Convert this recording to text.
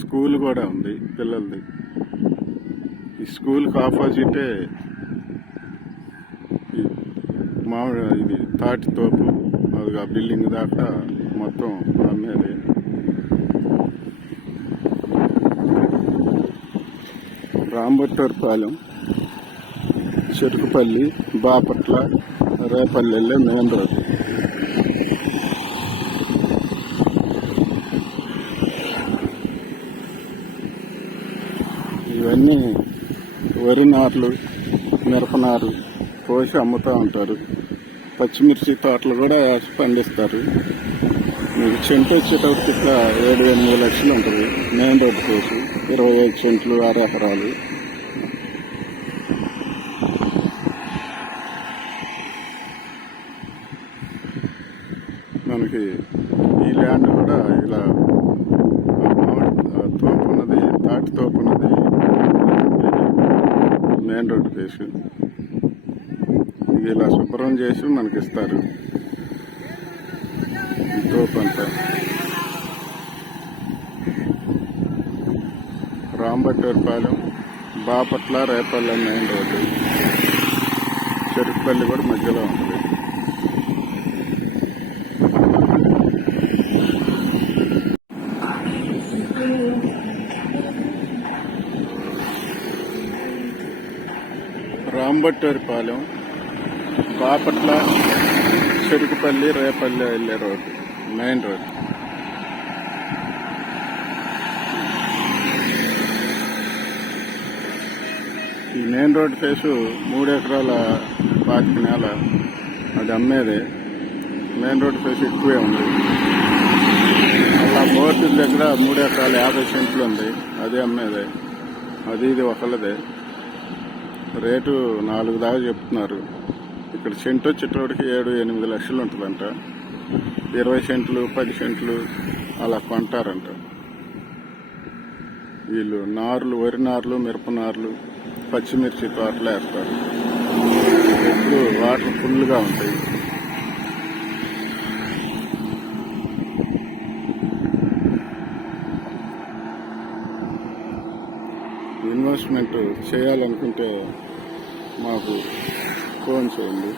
School కూడా ఉంది పిల్లలది. ఈ స్కూల్కి ఆపోజిటే ఈ మామిడి ఇది తాటి తోపు అది ఆ బిల్డింగ్ దాకా మొత్తం అమ్మేది రాంబట్టూరుపాలెం చెరుకుపల్లి బాపట్ల రేపల్లి వెళ్ళే మెయిన్ రోడ్ ఇవన్నీ వరి నార్లు మిరపనారు పోసి అమ్ముతూ ఉంటారు. పచ్చిమిర్చి తోటలు కూడా వేసి పండిస్తారు. మీకు చెంటు వచ్చేటప్పుడు ఇట్లా ఏడు ఎనిమిది లక్షలు ఉంటుంది. మెయిన్ రోడ్డు కోసి ఇరవై ఐదు చెంట్లు ఆరు ఎకరాలు. మనకి ఈ ల్యాండ్ కూడా ఇలా తోపు ఉన్నది తాటి తోపు ఉన్నది మెయిన్ రోడ్డు కేసు ఇది ఇలా శుభ్రం చేసి మనకి ఇస్తారు అంతా రాంబట్టూరుపాలెం బాపట్ల రేపల్లె మెయిన్ రోడ్డు చెరుకుపల్లి కూడా మధ్యలో ఉంటుంది రాంబట్టూరిపాలెం బాపట్ల చెరుకుపల్లి రేపల్లి వెళ్ళే రోడ్డు మెయిన్ రోడ్ ఈ మెయిన్ రోడ్ ఫేసు మూడు ఎకరాల పాతిక నేల అది అమ్మేదే. మెయిన్ రోడ్ ఫేస్ ఎక్కువే ఉంది. అలా బోర్డు దగ్గర మూడు ఎకరాల యాభై సెంట్లు ఉంది. అది అమ్మేదే. అది ఇది ఒకళ్ళదే. రేటు నాలుగు దాకా చెప్తున్నారు. ఇక్కడ సెంటు వచ్చేటోడికి ఏడు ఎనిమిది లక్షలు ఉంటుందంట. ఇరవై సెంట్లు పది సెంట్లు అలా కొంటారంట. వీళ్ళు నార్లు వరి నార్లు మిరప నార్లు పచ్చిమిర్చి తోటలు వేస్తారు. ఎప్పుడు వాటర్ ఫుల్గా ఉంటాయి. ఇన్వెస్ట్మెంట్ చేయాలనుకుంటే మాకు ఫోన్ చేయండి.